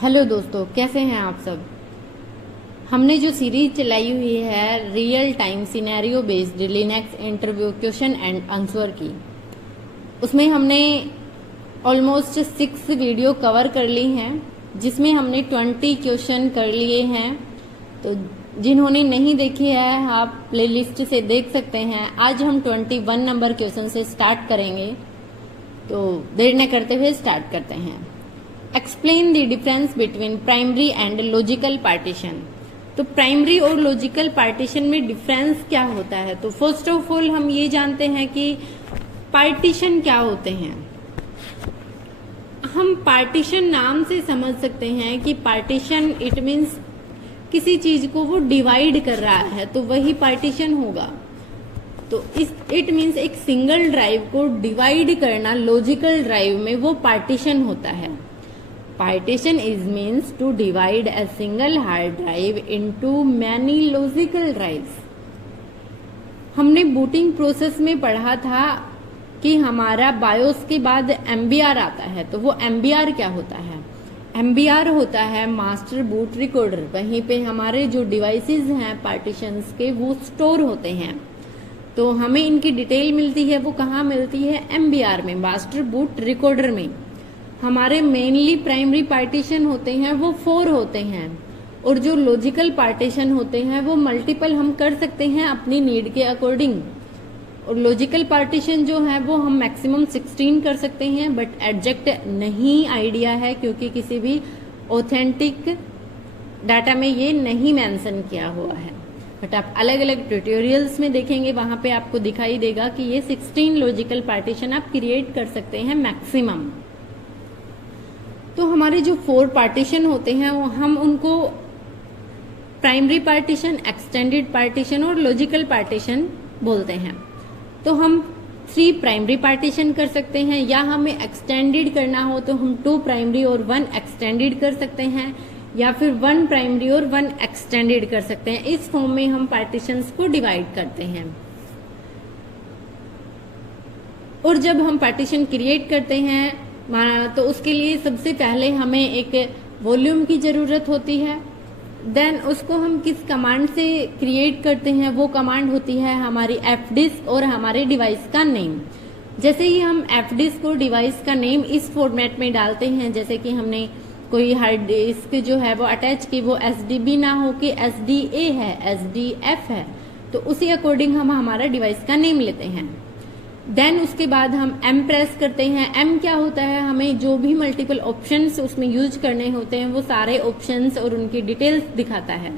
Hello दोस्तों, कैसे हैं आप सब। हमने जो सीरीज चलाई हुई है real time scenario based Linux interview question and answer की, उसमें हमने ऑलमोस्ट 6 वीडियो कवर कर ली हैं, जिसमें हमने 20 क्वेश्चन कर लिए हैं। तो जिन्होंने नहीं देखी है आप प्लेलिस्ट से देख सकते हैं। आज हम 21 नंबर क्वेश्चन से स्टार्ट करेंगे, तो देर न करते हुए स्टार्ट करते हैं। Explain the difference between primary and logical partition. तो प्राइमरी और लॉजिकल पार्टीशन में डिफरेंस क्या होता है। तो फर्स्ट ऑफ ऑल हम ये जानते हैं कि पार्टीशन क्या होते हैं। हम पार्टीशन नाम से समझ सकते हैं कि पार्टीशन इट मीन्स किसी चीज को वो डिवाइड कर रहा है, तो वही पार्टीशन होगा। तो इट मीन्स एक सिंगल ड्राइव को डिवाइड करना लॉजिकल ड्राइव में वो पार्टीशन होता है। Partition is means to divide a single hard drive into many logical drives। हमने बूटिंग प्रोसेस में पढ़ा था कि हमारा बायोस के बाद MBR आता है, तो वो MBR क्या होता है। MBR होता है मास्टर बूट रिकॉर्डर। वहीं पे हमारे जो डिवाइसेस हैं पार्टीशंस के वो स्टोर होते हैं। तो हमें इनकी डिटेल मिलती है, वो कहाँ मिलती है, MBR में, मास्टर बूट रिकॉर्डर में। हमारे मेनली प्राइमरी पार्टीशन होते हैं वो 4 होते हैं, और जो लॉजिकल पार्टीशन होते हैं वो मल्टीपल हम कर सकते हैं अपनी नीड के अकॉर्डिंग। और लॉजिकल पार्टीशन जो है वो हम मैक्सिमम 16 कर सकते हैं, बट एग्जैक्ट नहीं आइडिया है क्योंकि किसी भी ऑथेंटिक डाटा में ये नहीं मेंशन किया हुआ है। बट आप अलग अलग ट्यूटोरियल्स में देखेंगे, वहां पे आपको दिखाई देगा कि ये 16 लॉजिकल पार्टीशन आप क्रिएट कर सकते हैं मैक्सिमम। तो हमारे जो 4 पार्टीशन होते हैं वो हम उनको प्राइमरी पार्टीशन, एक्सटेंडेड पार्टीशन और लॉजिकल पार्टीशन बोलते हैं। तो हम 3 प्राइमरी पार्टीशन कर सकते हैं, या हमें एक्सटेंडेड करना हो तो हम 2 प्राइमरी और 1 एक्सटेंडेड कर सकते हैं, या फिर 1 प्राइमरी और 1 एक्सटेंडेड कर सकते हैं। इस फॉर्म में हम पार्टीशंस को डिवाइड करते हैं। और जब हम पार्टीशन क्रिएट करते हैं तो उसके लिए सबसे पहले हमें एक वॉल्यूम की जरूरत होती है। देन उसको हम किस कमांड से क्रिएट करते हैं, वो कमांड होती है हमारी fdisk और हमारे डिवाइस का नेम। जैसे ही हम fdisk और डिवाइस का नेम इस फॉर्मेट में डालते हैं, जैसे कि हमने कोई हार्ड डिस्क जो है वो अटैच की, वो SDB ना हो कि SDA है, SDF है, तो उसी अकॉर्डिंग हम हमारा डिवाइस का नेम लेते हैं। देन उसके बाद हम M प्रेस करते हैं। M क्या होता है, हमें जो भी मल्टीपल ऑप्शंस उसमें यूज करने होते हैं वो सारे ऑप्शंस और उनकी डिटेल्स दिखाता है।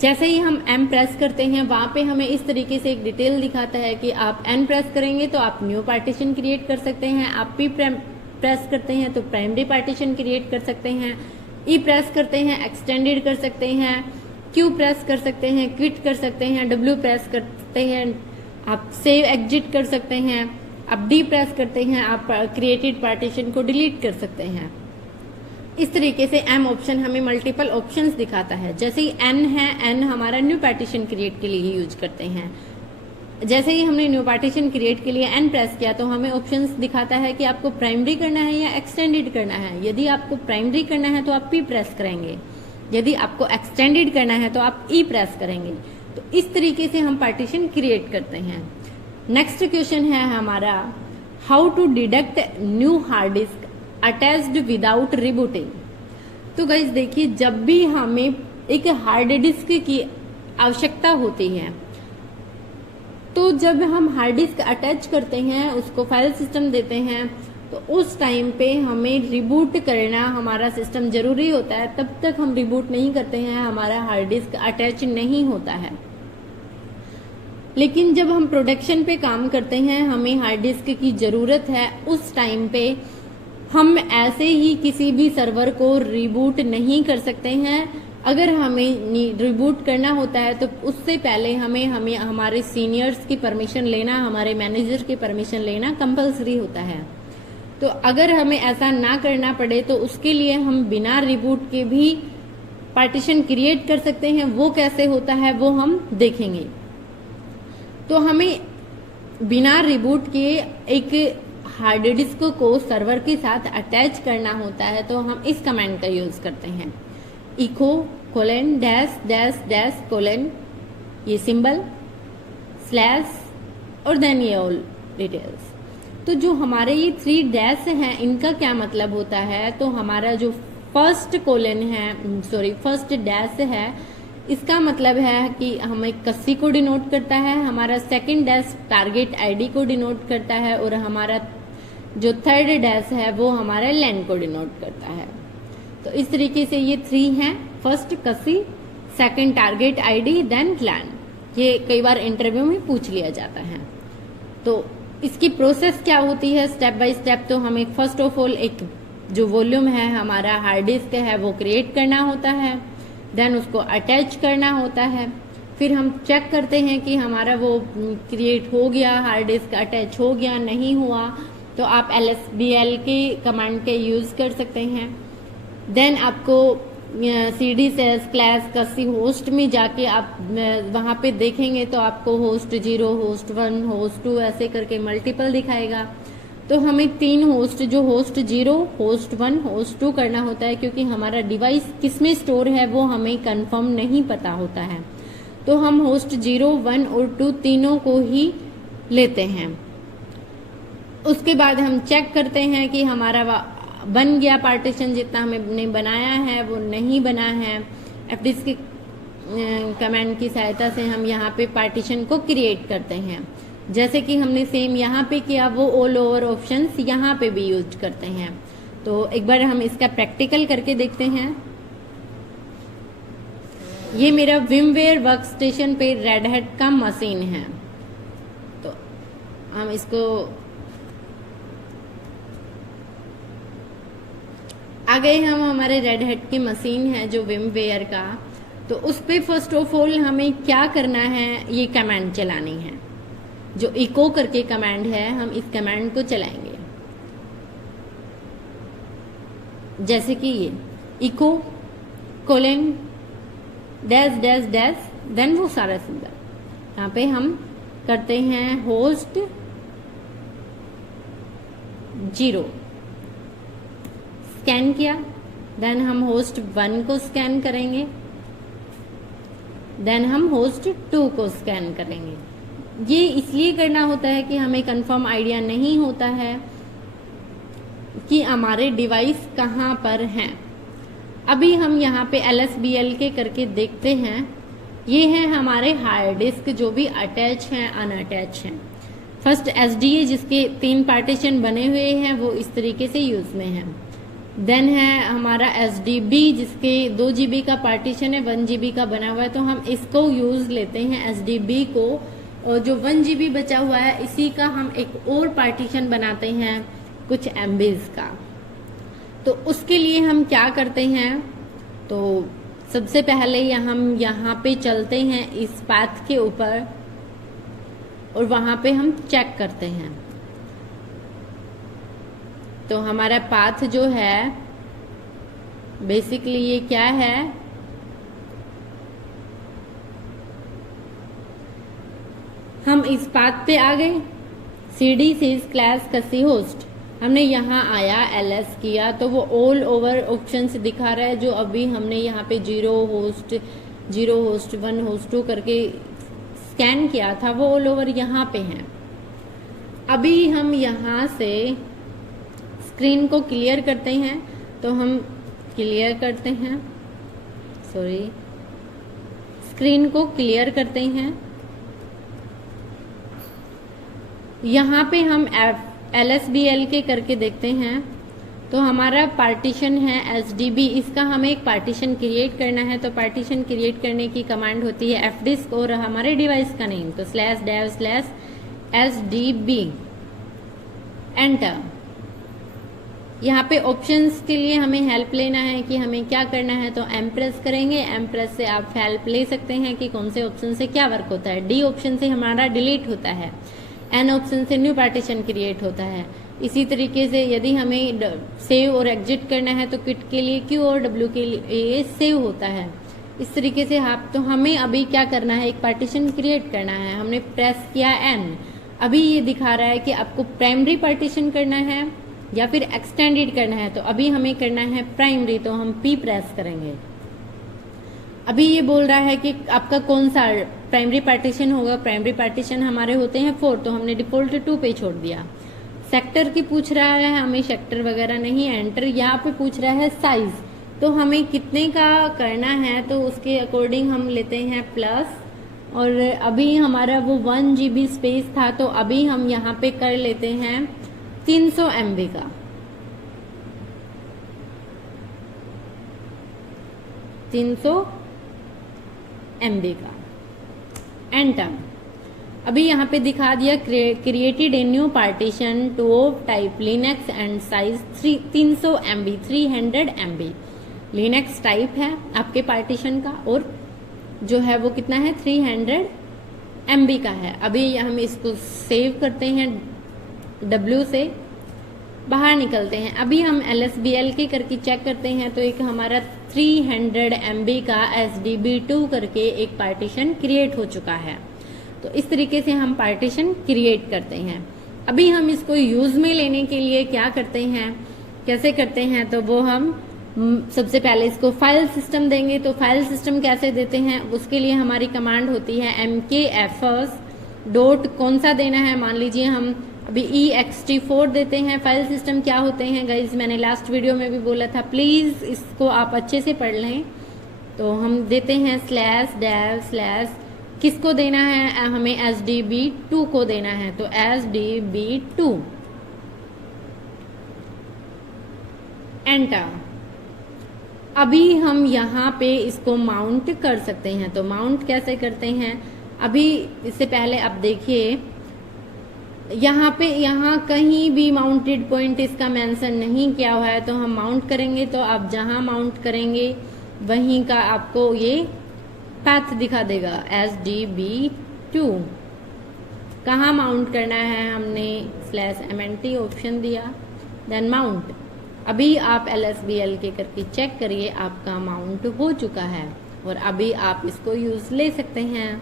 जैसे ही हम M प्रेस करते हैं वहां पे हमें इस तरीके से एक डिटेल दिखाता है कि आप N प्रेस करेंगे तो आप न्यू पार्टीशन क्रिएट कर सकते हैं, आप P प्रेस करते हैं तो प्राइमरी पार्टीशन क्रिएट कर सकते हैं, E प्रेस करते हैं एक्सटेंडेड कर सकते हैं, Q प्रेस कर सकते हैं क्विट कर सकते हैं, W प्रेस करते हैं आप सेव एग्जिट कर सकते हैं, आप डी प्रेस करते हैं आप क्रिएटेड पार्टीशन को डिलीट कर सकते हैं। इस तरीके से M ऑप्शन हमें मल्टीपल ऑप्शंस दिखाता है। जैसे ही N है, N हमारा न्यू पार्टीशन क्रिएट के लिए यूज करते हैं। जैसे ही हमने न्यू पार्टीशन क्रिएट के लिए N प्रेस किया तो हमें ऑप्शंस दिखाता है कि आपको प्राइमरी करना है या एक्सटेंडेड करना है। यदि आपको प्राइमरी करना है तो आप P प्रेस करेंगे, यदि आपको एक्सटेंडेड करना है तो आप E प्रेस करेंगे। तो इस तरीके से हम पार्टीशन क्रिएट करते हैं। नेक्स्ट क्वेश्चन है हमारा, how to detect new hard disk attached without rebooting. तो गाइस देखिए, जब भी हमें एक हार्ड डिस्क की आवश्यकता होती है, तो जब हम हार्ड डिस्क अटैच करते हैं, उसको फाइल सिस्टम देते हैं, तो उस टाइम पे हमें रिबूट करना हमारा सिस्टम जरूरी होता है। तब तक हम रिबूट नहीं करते हैं, हमारा हार्ड डिस्क अटैच नहीं होता है। लेकिन जब हम प्रोडक्शन पे काम करते हैं, हमें हार्ड डिस्क की जरूरत है, उस टाइम पे हम ऐसे ही किसी भी सर्वर को रिबूट नहीं कर सकते हैं। अगर हमें रिबूट करना होता है तो उससे पहले हमें हमारे सीनियर्स की परमिशन लेना, हमारे मैनेजर की परमिशन लेना कंपलसरी होता है। तो अगर हमें ऐसा ना करना पड़े तो उसके लिए हम बिना रिबूट के भी पार्टीशन क्रिएट कर सकते हैं। वो कैसे होता है वो हम देखेंगे। तो हमें बिना रिबूट के एक हार्ड डिस्क को सर्वर के साथ अटैच करना होता है तो हम इस कमांड का यूज करते हैं, echo colon dash dash dash colon, ये सिंबल स्लैश और देन ये ऑल डिटेल्स। तो जो हमारे ये 3 डैश हैं इनका क्या मतलब होता है, तो हमारा जो फर्स्ट कोलन है, फर्स्ट डैश है, इसका मतलब है कि हमें कस्सी को डिनोट करता है, हमारा सेकंड डैश टारगेट आईडी को डिनोट करता है और हमारा जो थर्ड डैश है वो हमारा लैन को डिनोट करता है। तो इस तरीके से ये 3 हैं, फर्स्ट कस्सी, second target ID, then LAN. ये कई बार इंटरव्यू में पूछ लिया जाता है। तो इसकी प्रोसेस क्या होती है स्टेप बाय स्टेप, तो हमें फर्स्ट ऑफ ऑल एक जो वॉल्यूम है हमारा हार्ड डिस्क है वो क्रिएट करना होता है, देन उसको अटैच करना होता है, फिर हम चेक करते हैं कि हमारा वो क्रिएट हो गया, हार्ड डिस्क अटैच हो गया, नहीं हुआ तो आप LSBL के कमांड के यूज कर सकते हैं। देन आपको CD सेल्स क्लास कस्सी होस्ट में जाके आप वहां पे देखेंगे तो आपको होस्ट 0, होस्ट 1, होस्ट 2 ऐसे करके मल्टीपल दिखाएगा। तो हमें 3 होस्ट, जो होस्ट 0, होस्ट 1, होस्ट 2 करना होता है, क्योंकि हमारा डिवाइस किसमें स्टोर है वो हमें कंफर्म नहीं पता होता है। तो हम होस्ट 0, 1 और 2 तीनों को ही लेते हैं। उसके बाद हम चेक करते हैं कि हमारा बन गया पार्टीशन, जितना हमने बनाया है वो नहीं बना है। fdisk के कमांड की सहायता से हम यहाँ पे पार्टीशन को क्रिएट करते हैं, जैसे कि हमने सेम यहाँ पे किया वो ऑल ओवर ऑप्शंस यहाँ पे भी यूज करते हैं। तो एक बार हम इसका प्रैक्टिकल करके देखते हैं। ये मेरा विमवेयर वर्क स्टेशन पे रेड हैट का मशीन है, तो हम इसको आ गए, हम हमारे रेड हैट की मशीन है जो विमवेयर का। तो उस पे फर्स्ट ऑफ ऑल हमें क्या करना है, ये कमांड चलानी है, जो इको करके कमांड है, हम इस कमांड को चलाएंगे। जैसे कि ये echo colon dash dash dash, then वो सारा सिंबल यहाँ पे हम करते हैं होस्ट 0 स्कैन किया, देन हम होस्ट 1 को स्कैन करेंगे, देन हम होस्ट 2 को स्कैन करेंगे। ये इसलिए करना होता है कि हमें कंफर्म आइडिया नहीं होता है कि हमारे डिवाइस कहाँ पर हैं। अभी हम यहाँ पे LSBL के करके देखते हैं। ये है हमारे हार्ड डिस्क जो भी अटैच हैं, अनअटैच हैं। फर्स्ट SDA जिसके 3 पार्टीशन बने हुए हैं वो इस तरीके से यूज में है। देन है हमारा SDB जिसके 2 GB का पार्टीशन है, 1 GB का बना हुआ है, तो हम इसको यूज लेते हैं SDB को, और जो 1 GB बचा हुआ है इसी का हम एक और पार्टीशन बनाते हैं कुछ MBs का। तो उसके लिए हम क्या करते हैं, तो सबसे पहले हम यहाँ पे चलते हैं इस पाथ के ऊपर और वहां पे हम चेक करते हैं। तो हमारा पाथ जो है बेसिकली ये क्या है, हम इस पाथ पे आ गए, CD सेल्स क्लास कस्सी होस्ट, हमने यहाँ आया LS किया तो वो ऑल ओवर ऑप्शंस दिखा रहा है, जो अभी हमने यहाँ पे 0 होस्ट 1 होस्ट 2 करके स्कैन किया था वो ऑल ओवर यहाँ पे हैं। अभी हम यहाँ से स्क्रीन को क्लियर करते हैं, तो हम क्लियर करते हैं, स्क्रीन को क्लियर करते हैं। यहाँ पे हम LSBL के करके देखते हैं, तो हमारा पार्टीशन है SDB, इसका हमें एक पार्टीशन क्रिएट करना है। तो पार्टीशन क्रिएट करने की कमांड होती है fdisk और हमारे डिवाइस का नेम, तो /dev/SDB एंटर। यहाँ पे ऑप्शंस के लिए हमें हेल्प लेना है कि हमें क्या करना है, तो M प्रेस करेंगे। M प्रेस से आप हेल्प ले सकते हैं कि कौन से ऑप्शन से क्या वर्क होता है। D ऑप्शन से हमारा डिलीट होता है, N ऑप्शन से न्यू पार्टीशन क्रिएट होता है। इसी तरीके से यदि हमें सेव और एग्जिट करना है तो क्विट के लिए Q और W के लिए सेव होता है। इस तरीके से तो हमें अभी क्या करना है, एक पार्टीशन क्रिएट करना है। हमने प्रेस किया N, अभी ये दिखा रहा है कि आपको प्राइमरी पार्टीशन करना है या फिर एक्सटेंडेड करना है, तो अभी हमें करना है प्राइमरी, तो हम P प्रेस करेंगे। अभी ये बोल रहा है कि आपका कौन सा प्राइमरी पार्टीशन होगा। प्राइमरी पार्टीशन हमारे होते हैं 4, तो हमने डिफॉल्ट 2 पे छोड़ दिया। सेक्टर की पूछ रहा है, हमें सेक्टर वगैरह नहीं एंटर। यहाँ पे पूछ रहा है साइज, तो हमें कितने का करना है, तो उसके अकॉर्डिंग हम लेते हैं प्लस। और अभी हमारा वो 1 GB स्पेस था, तो अभी हम यहाँ पे कर लेते हैं 300 MB का। 300 MB का, एंटर। अभी यहाँ पे दिखा दिया created a new partition to type Linux and size 300 MB, 300 MB Linux type है आपके पार्टीशन का, और जो है वो कितना है 300 MB का है। अभी हम इसको सेव करते हैं, W से बाहर निकलते हैं। अभी हम LSBL के करके चेक करते हैं, तो एक हमारा 300 MB का SDB2 करके एक पार्टीशन क्रिएट हो चुका है। तो इस तरीके से हम पार्टीशन क्रिएट करते हैं। अभी हम इसको यूज में लेने के लिए क्या करते हैं, कैसे करते हैं, तो वो हम सबसे पहले इसको फाइल सिस्टम देंगे। तो फाइल सिस्टम कैसे देते हैं, उसके लिए हमारी कमांड होती है mkfs डॉट कौन सा देना है। मान लीजिए हम अभी ext4 देते हैं। फाइल सिस्टम क्या होते हैं गाइज, मैंने लास्ट वीडियो में भी बोला था, प्लीज इसको आप अच्छे से पढ़ लें। तो हम देते हैं /dev/ किसको देना है, हमें SDB2 को देना है, तो SDB2 एंटर। अभी हम यहाँ पे इसको माउंट कर सकते हैं। तो माउंट कैसे करते हैं, अभी इससे पहले आप देखिए यहाँ कहीं भी माउंटेड पॉइंट इसका मेंशन नहीं किया हुआ है। तो हम माउंट करेंगे, तो आप जहां माउंट करेंगे वहीं का आपको ये पाथ दिखा देगा। SDB2 कहाँ माउंट करना है, हमने /MNT ऑप्शन दिया, देन माउंट। अभी आप LSBL के करके चेक करिए, आपका माउंट हो चुका है और अभी आप इसको यूज ले सकते हैं।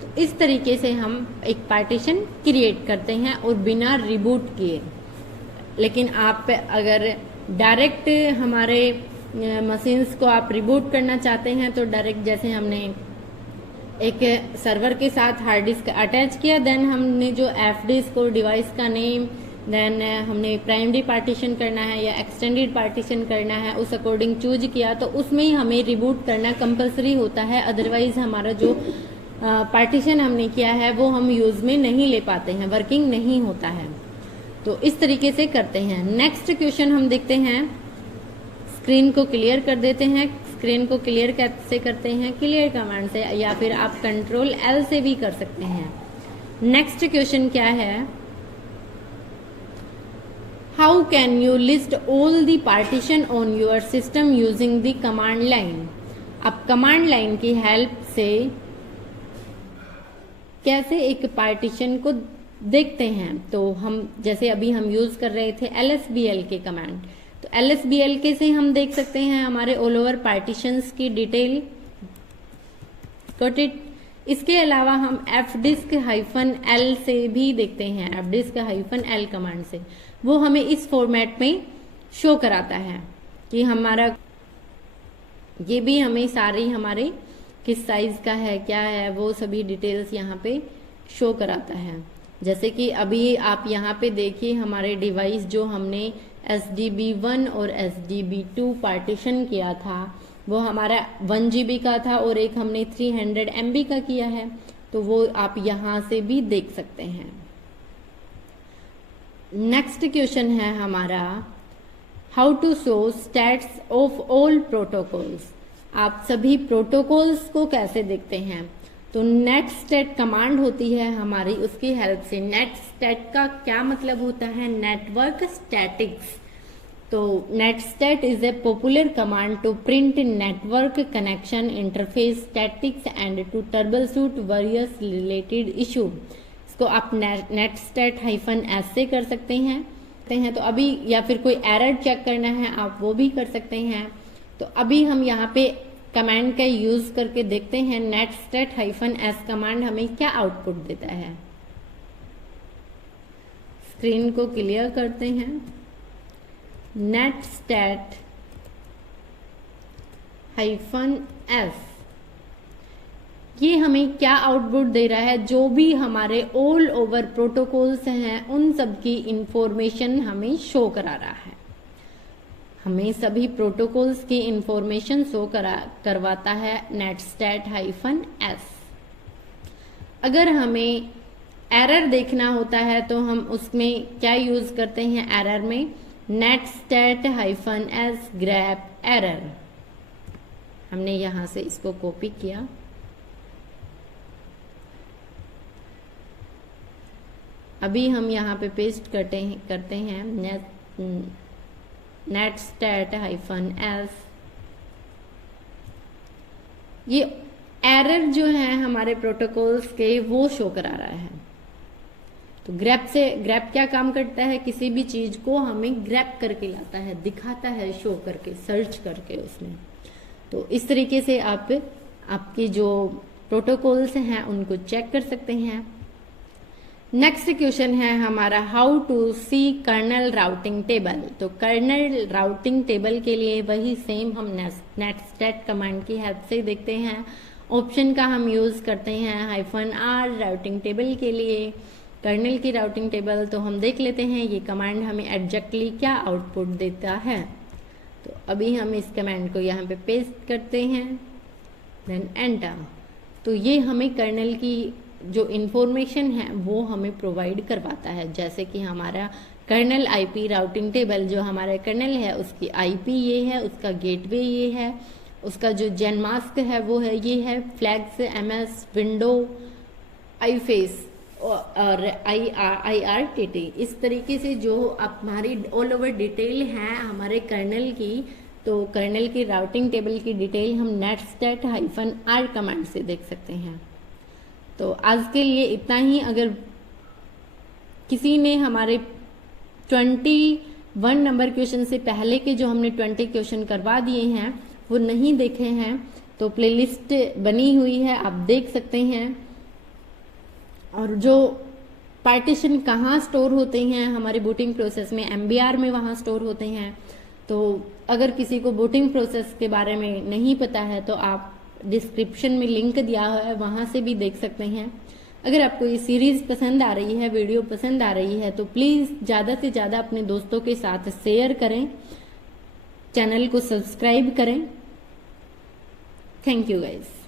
तो इस तरीके से हम एक पार्टीशन क्रिएट करते हैं और बिना रिबूट किए। लेकिन आप अगर डायरेक्ट हमारे मशीन्स को आप रिबूट करना चाहते हैं, तो डायरेक्ट जैसे हमने एक सर्वर के साथ हार्ड डिस्क अटैच किया, देन हमने जो एफ डिस्क और डिवाइस का नेम, देन हमने प्राइमरी पार्टीशन करना है या एक्सटेंडेड पार्टीशन करना है, उस अकॉर्डिंग चूज किया, तो उसमें ही हमें रिबूट करना कंपलसरी होता है। अदरवाइज हमारा जो पार्टीशन हमने किया है वो हम यूज में नहीं ले पाते हैं, वर्किंग नहीं होता है। तो इस तरीके से करते हैं। नेक्स्ट क्वेश्चन हम देखते हैं। स्क्रीन को क्लियर कर देते हैं। स्क्रीन को क्लियर कैसे करते हैं, क्लियर कमांड से, या फिर आप Ctrl+L से भी कर सकते हैं। नेक्स्ट क्वेश्चन क्या है, how can you list all the partition on your system using the command line. आप कमांड लाइन की हेल्प से कैसे एक पार्टीशन को देखते हैं। तो हम जैसे अभी हम यूज कर रहे थे LSBL के कमांड, तो LSBL के से हम देख सकते हैं हमारे ऑल ओवर पार्टीशंस की डिटेल। Got it. इसके अलावा हम fdisk-l से भी देखते हैं, fdisk-l कमांड से। वो हमें इस फॉर्मेट में शो कराता है कि हमारा ये भी हमें सारी हमारे किस साइज का है, क्या है, वो सभी डिटेल्स यहाँ पे शो कराता है। जैसे कि अभी आप यहाँ पे देखिए हमारे डिवाइस जो हमने SDB1 और SDB2 पार्टीशन किया था वो हमारा 1 GB का था और एक हमने 300 MB का किया है, तो वो आप यहाँ से भी देख सकते हैं। नेक्स्ट क्वेश्चन है हमारा, how to show stats of all protocols. आप सभी प्रोटोकॉल्स को कैसे देखते हैं, तो नेट स्टैट कमांड होती है हमारी, उसकी हेल्प से। नेट स्टैट का क्या मतलब होता है, नेटवर्क स्टैटिक्स। तो net stat is a popular command to print network connection interface statics and to troubleshoot various related issue. इसको आप नेट स्टैट -s से कर सकते हैं। तो अभी या फिर कोई एरर चेक करना है आप वो भी कर सकते हैं। तो अभी हम यहाँ पे कमांड का यूज करके देखते हैं नेट स्टैट -s कमांड हमें क्या आउटपुट देता है। स्क्रीन को क्लियर करते हैं। netstat -s ये हमें क्या आउटपुट दे रहा है, जो भी हमारे ऑल ओवर प्रोटोकॉल्स हैं उन सब की इंफॉर्मेशन हमें शो करा रहा है। हमें सभी प्रोटोकॉल्स की इंफॉर्मेशन शो करवाता है netstat -s। अगर हमें एरर देखना होता है तो हम उसमें क्या यूज करते हैं, एरर में netstat -s grep error। हमने यहां से इसको कॉपी किया, अभी हम यहाँ पे पेस्ट करते हैं netstat -s। ये एरर जो है हमारे प्रोटोकॉल्स के वो शो करा रहा है। तो ग्रैप क्या काम करता है, किसी भी चीज को हमें ग्रैप करके लाता है, दिखाता है शो करके, सर्च करके उसमें। तो इस तरीके से आप आपके जो प्रोटोकॉल्स हैं उनको चेक कर सकते हैं। नेक्स्ट क्वेश्चन है हमारा how to see kernel routing table. तो कर्नल राउटिंग टेबल के लिए वही सेम हम netstat कमांड की हेल्प से देखते हैं। ऑप्शन का हम यूज करते हैं -r राउटिंग टेबल के लिए। कर्नल की राउटिंग टेबल तो हम देख लेते हैं ये कमांड हमें एग्जैक्टली क्या आउटपुट देता है। तो अभी हम इस कमांड को यहाँ पे पेस्ट करते हैं, देन एंटर। तो ये हमें कर्नल की जो इंफॉर्मेशन है वो हमें प्रोवाइड करवाता है, जैसे कि हमारा कर्नल आईपी राउटिंग टेबल, जो हमारा कर्नल है उसकी आईपी ये है, उसका गेटवे ये है, उसका जो जेनमास्क है वो है ये है, फ्लैग्स एमएस विंडो आईफेस और IRTT। इस तरीके से जो हमारी ऑल ओवर डिटेल है हमारे कर्नल की, तो कर्नल की राउटिंग टेबल की डिटेल हम netstat -r कमांड से देख सकते हैं। तो आज के लिए इतना ही। अगर किसी ने हमारे 21 नंबर क्वेश्चन से पहले के जो हमने 20 क्वेश्चन करवा दिए हैं वो नहीं देखे हैं तो प्लेलिस्ट बनी हुई है, आप देख सकते हैं। और जो पार्टीशन कहाँ स्टोर होते हैं हमारे बूटिंग प्रोसेस में, MBR में वहाँ स्टोर होते हैं। तो अगर किसी को बूटिंग प्रोसेस के बारे में नहीं पता है तो आप डिस्क्रिप्शन में लिंक दिया है, वहां से भी देख सकते हैं। अगर आपको ये सीरीज पसंद आ रही है, वीडियो पसंद आ रही है, तो प्लीज ज्यादा से ज्यादा अपने दोस्तों के साथ शेयर करें, चैनल को सब्सक्राइब करें। Thank you guys.